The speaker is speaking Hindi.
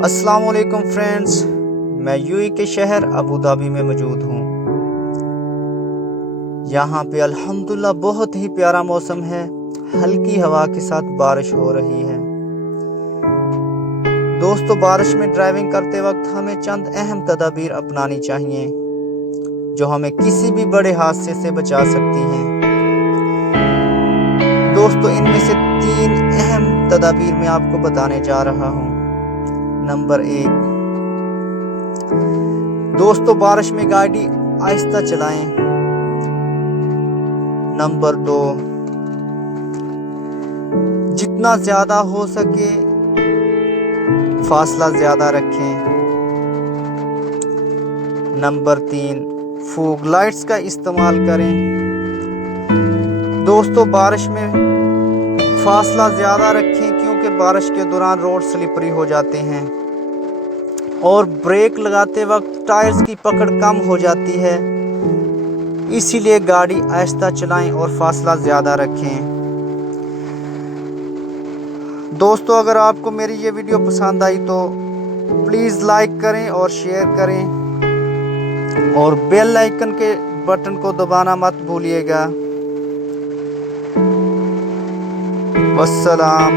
अस्सलाम वालेकुम फ्रेंड्स, मैं यूएई के शहर अबू धाबी में मौजूद हूँ। यहाँ पे अल्हम्दुलिल्लाह बहुत ही प्यारा मौसम है। हल्की हवा के साथ बारिश हो रही है। दोस्तों, बारिश में ड्राइविंग करते वक्त हमें चंद अहम तदाबीर अपनानी चाहिए जो हमें किसी भी बड़े हादसे से बचा सकती हैं। दोस्तों, इनमें से 3 अहम तदाबीर मैं आपको बताने जा रहा हूँ। नंबर 1, दोस्तों बारिश में गाड़ी आहिस्ता चलाएं। नंबर 2, जितना ज्यादा हो सके फासला ज्यादा रखें। नंबर 3, फॉग लाइट्स का इस्तेमाल करें। दोस्तों, बारिश में फासला ज्यादा रखें क्योंकि बारिश के दौरान रोड स्लिपरी हो जाते हैं और ब्रेक लगाते वक्त टायर्स की पकड़ कम हो जाती है। इसीलिए गाड़ी आहिस्ता चलाएं और फासला ज़्यादा रखें। दोस्तों, अगर आपको मेरी ये वीडियो पसंद आई तो प्लीज़ लाइक करें और शेयर करें और बेल आइकन के बटन को दबाना मत भूलिएगा। वस्सलाम।